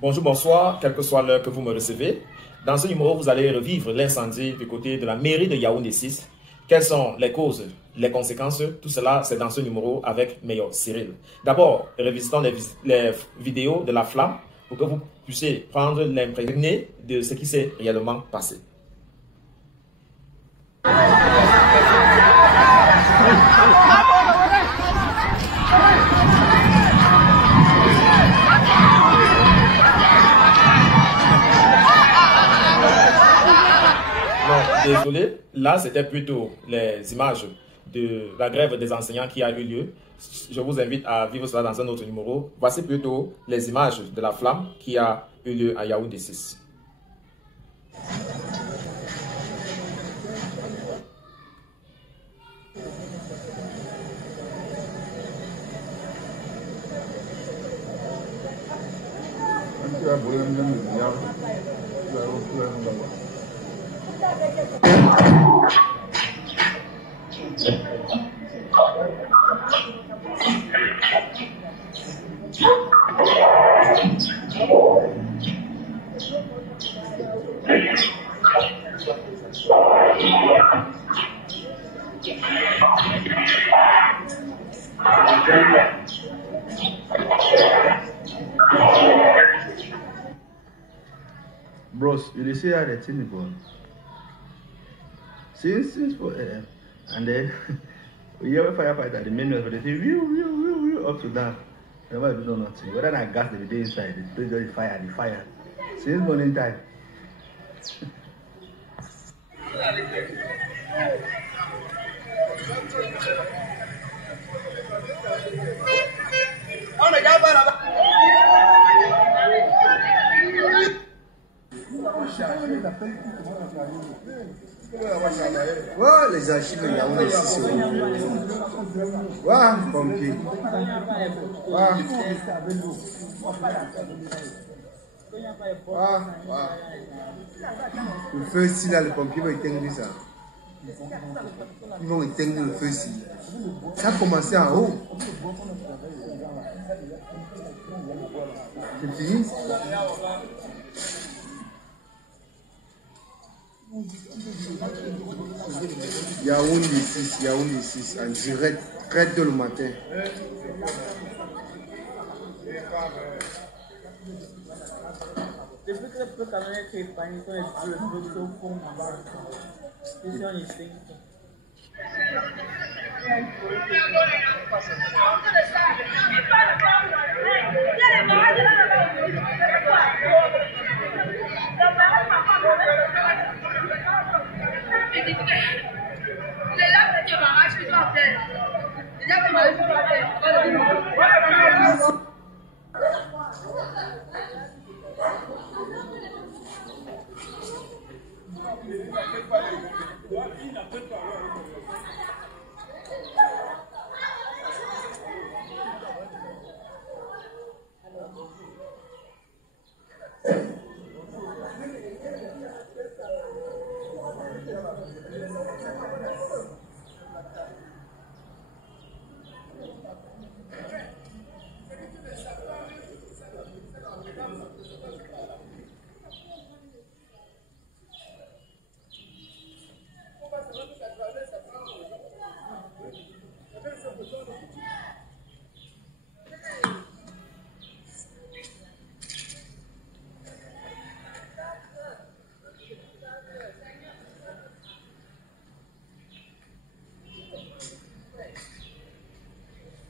Bonjour, bonsoir, quelle que soit l'heure que vous me recevez. Dans ce numéro, vous allez revivre l'incendie du côté de la mairie de Yaoundé 6. Quelles sont les causes, les conséquences? Tout cela, c'est dans ce numéro avec Meilleur Cyril. D'abord, revisitons les vidéos de la flamme pour que vous puissiez prendre l'imprégné de ce qui s'est réellement passé. Désolé, là c'était plutôt les images de la grève des enseignants qui a eu lieu. Je vous invite à vivre cela dans un autre numéro. Voici plutôt les images de la flamme qui a eu lieu à Yaoundé 6. Bros, you see how the thing is going? Since 4 a.m. And then we have a firefighter at the main road, but they say, whew, up to down. Nobody do nothing. Whether I gas the day inside, they just the fire. Since morning time. Ouais, les archives Yaoundé 6 ouais, pompier. Le feu ici, là, les pompiers vont éteindre ça. Ils vont éteindre le feu ici. Ça a commencé en haut. C'est fini. Yaoundé 6, en direct, très tôt le matin.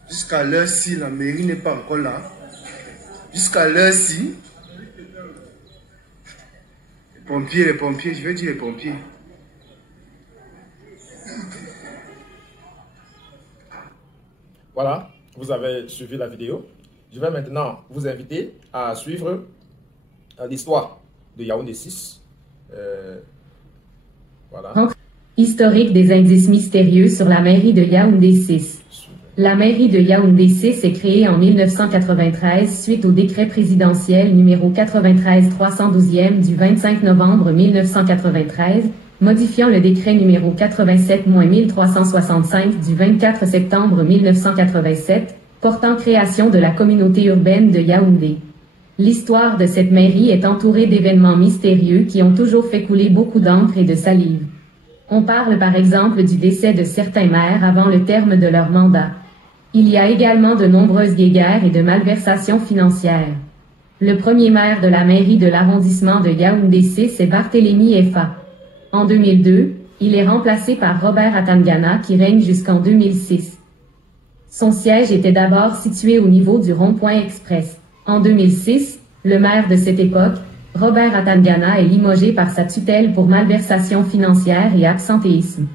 Jusqu'à l'heure-ci, la mairie n'est pas encore là. Jusqu'à l'heure-ci, les pompiers, je vais dire les pompiers. Voilà, vous avez suivi la vidéo. Je vais maintenant vous inviter à suivre l'histoire de Yaoundé 6. Voilà. Historique des indices mystérieux sur la mairie de Yaoundé 6. La mairie de Yaoundé 6 est créée en 1993 suite au décret présidentiel numéro 93-312e du 25 novembre 1993, modifiant le décret numéro 87-1365 du 24 septembre 1987, portant création de la communauté urbaine de Yaoundé. L'histoire de cette mairie est entourée d'événements mystérieux qui ont toujours fait couler beaucoup d'encre et de salive. On parle par exemple du décès de certains maires avant le terme de leur mandat. Il y a également de nombreuses guéguerres et de malversations financières. Le premier maire de la mairie de l'arrondissement de Yaoundé 6 est Barthélémy Effa. En 2002, il est remplacé par Robert Atangana qui règne jusqu'en 2006. Son siège était d'abord situé au niveau du rond-point express. En 2006, le maire de cette époque, Robert Atangana, est limogé par sa tutelle pour malversation financière et absentéisme.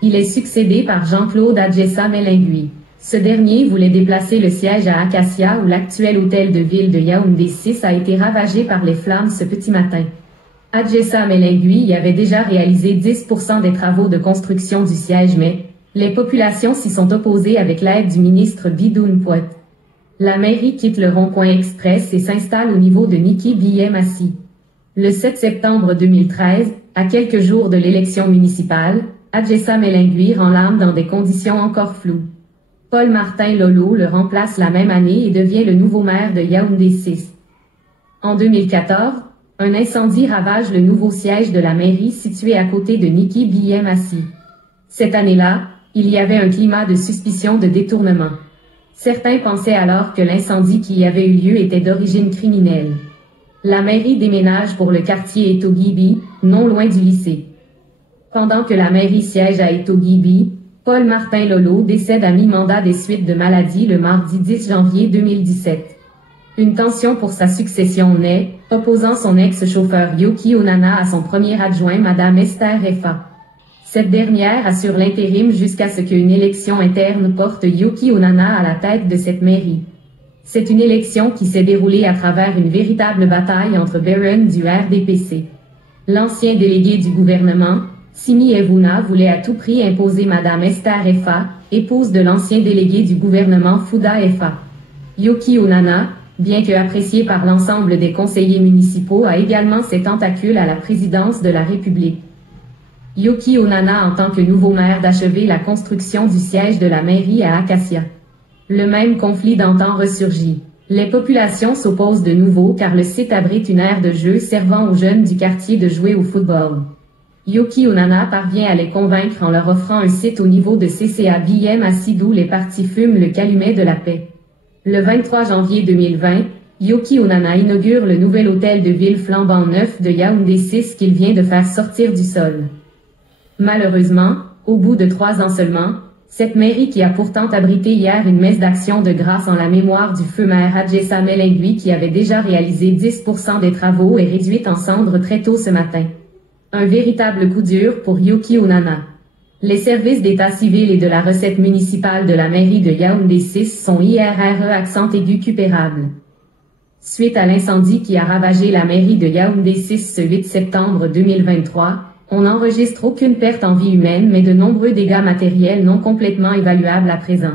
Il est succédé par Jean-Claude Adjessa Melingui. Ce dernier voulait déplacer le siège à Acacia où l'actuel hôtel de ville de Yaoundé 6 a été ravagé par les flammes ce petit matin. Adjessa Melingui y avait déjà réalisé 10% des travaux de construction du siège mais les populations s'y sont opposées avec l'aide du ministre Bidoun Pouet. La mairie quitte le rond-point express et s'installe au niveau de Niki Biye-Massi. Le 7 septembre 2013, à quelques jours de l'élection municipale, Adjessa Melingui rend l'âme dans des conditions encore floues. Paul Martin Lolo le remplace la même année et devient le nouveau maire de Yaoundé 6. En 2014, un incendie ravage le nouveau siège de la mairie situé à côté de Niki Biye-Massi. Cette année-là, il y avait un climat de suspicion de détournement. Certains pensaient alors que l'incendie qui y avait eu lieu était d'origine criminelle. La mairie déménage pour le quartier Etogibi, non loin du lycée. Pendant que la mairie siège à Etogibi, Paul Martin Lolo décède à mi-mandat des suites de maladie le mardi 10 janvier 2017. Une tension pour sa succession naît, opposant son ex-chauffeur Yoki Onana à son premier adjoint Madame Esther Effa. Cette dernière assure l'intérim jusqu'à ce qu'une élection interne porte Yoki Onana à la tête de cette mairie. C'est une élection qui s'est déroulée à travers une véritable bataille entre Baron du RDPC. L'ancien délégué du gouvernement, Simi Evuna, voulait à tout prix imposer Madame Esther Effa, épouse de l'ancien délégué du gouvernement Fouda Effa. Yoki Onana, bien que apprécié par l'ensemble des conseillers municipaux, a également ses tentacules à la présidence de la République. Yoki Onana en tant que nouveau maire d'achever la construction du siège de la mairie à Acacia. Le même conflit d'antan ressurgit. Les populations s'opposent de nouveau car le site abrite une aire de jeu servant aux jeunes du quartier de jouer au football. Yoki Onana parvient à les convaincre en leur offrant un site au niveau de CCA Biye-Massi d'où les partis fument le calumet de la paix. Le 23 janvier 2020, Yoki Onana inaugure le nouvel hôtel de ville flambant neuf de Yaoundé 6 qu'il vient de faire sortir du sol. Malheureusement, au bout de 3 ans seulement, cette mairie qui a pourtant abrité hier une messe d'action de grâce en la mémoire du feu maire Adjessa Melingui qui avait déjà réalisé 10% des travaux est réduite en cendres très tôt ce matin. Un véritable coup dur pour Yoki Onana. Les services d'état civil et de la recette municipale de la mairie de Yaoundé 6 sont IRRE accent aigu cupérable. Suite à l'incendie qui a ravagé la mairie de Yaoundé 6 ce 8 septembre 2023, on n'enregistre aucune perte en vie humaine mais de nombreux dégâts matériels non complètement évaluables à présent.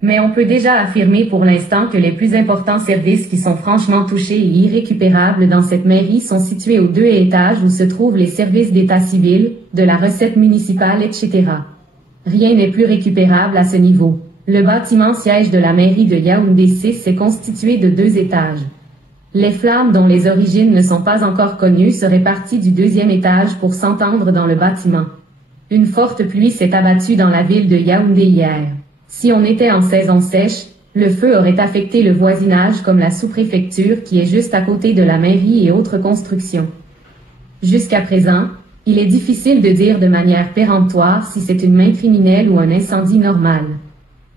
Mais on peut déjà affirmer pour l'instant que les plus importants services qui sont franchement touchés et irrécupérables dans cette mairie sont situés aux 2 étages où se trouvent les services d'état civil, de la recette municipale, etc. Rien n'est plus récupérable à ce niveau. Le bâtiment siège de la mairie de Yaoundé 6 est constitué de 2 étages. Les flammes dont les origines ne sont pas encore connues seraient parties du 2e étage pour s'entendre dans le bâtiment. Une forte pluie s'est abattue dans la ville de Yaoundé hier. Si on était en saison sèche, le feu aurait affecté le voisinage comme la sous-préfecture qui est juste à côté de la mairie et autres constructions. Jusqu'à présent, il est difficile de dire de manière péremptoire si c'est une main criminelle ou un incendie normal.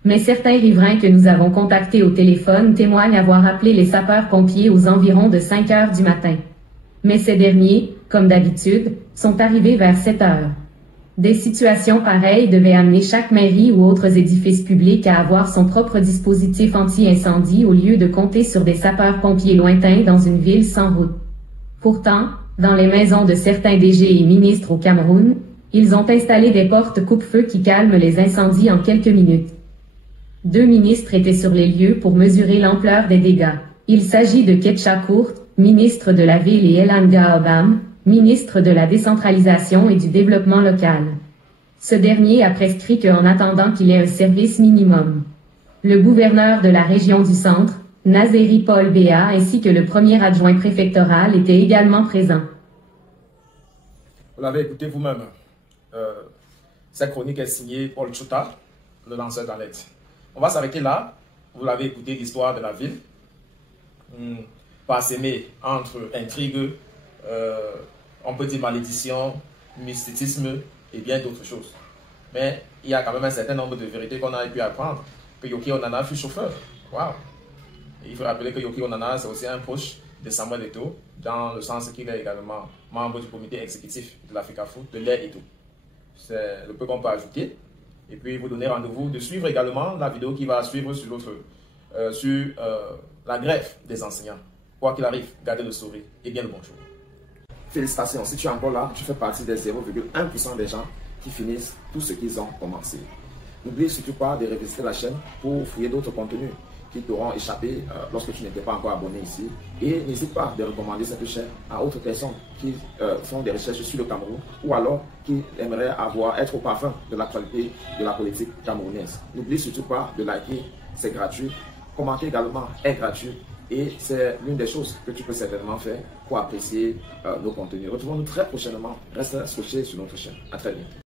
Mais certains riverains que nous avons contactés au téléphone témoignent avoir appelé les sapeurs-pompiers aux environs de 5 heures du matin. Mais ces derniers, comme d'habitude, sont arrivés vers 7 heures. Des situations pareilles devaient amener chaque mairie ou autres édifices publics à avoir son propre dispositif anti-incendie au lieu de compter sur des sapeurs-pompiers lointains dans une ville sans route. Pourtant, dans les maisons de certains DG et ministres au Cameroun, ils ont installé des portes coupe-feu qui calment les incendies en quelques minutes. 2 ministres étaient sur les lieux pour mesurer l'ampleur des dégâts. Il s'agit de Ketcha Kourt, ministre de la Ville, et Elanga Obam, ministre de la Décentralisation et du Développement local. Ce dernier a prescrit qu'en attendant qu'il ait un service minimum, le gouverneur de la région du Centre, Nazéri Paul Béa ainsi que le premier adjoint préfectoral étaient également présents. Vous l'avez écouté vous-même. Cette chronique est signée Paul Tchouta, le lanceur d'alerte. On va s'arrêter là. Vous l'avez écouté, l'histoire de la ville, parsemée entre intrigues, on peut dire malédiction, mysticisme et bien d'autres choses. Mais il y a quand même un certain nombre de vérités qu'on a pu apprendre. Que Yokio Onana fut chauffeur. Waouh! Il faut rappeler que Yokio Onana, c'est aussi un proche de Samuel Eto'o, dans le sens qu'il est également membre du comité exécutif de l'Africa Foot, de l'air et tout. C'est le peu qu'on peut ajouter. Et puis vous donner rendez-vous de suivre également la vidéo qui va suivre sur la grève des enseignants. Quoi qu'il arrive, gardez le sourire et bien le bonjour. Félicitations, si tu es encore là, tu fais partie des 0,1% des gens qui finissent tout ce qu'ils ont commencé. N'oublie surtout pas de revisiter la chaîne pour fouiller d'autres contenus qui t'auront échappé lorsque tu n'étais pas encore abonné ici. Et n'hésite pas de recommander cette chaîne à d'autres personnes qui font des recherches sur le Cameroun ou alors qui aimeraient être au parfum de l'actualité de la politique camerounaise. N'oublie surtout pas de liker, c'est gratuit. Commenter également est gratuit. Et c'est l'une des choses que tu peux certainement faire pour apprécier nos contenus. Retrouvons-nous très prochainement. Reste scotché sur notre chaîne. À très bientôt.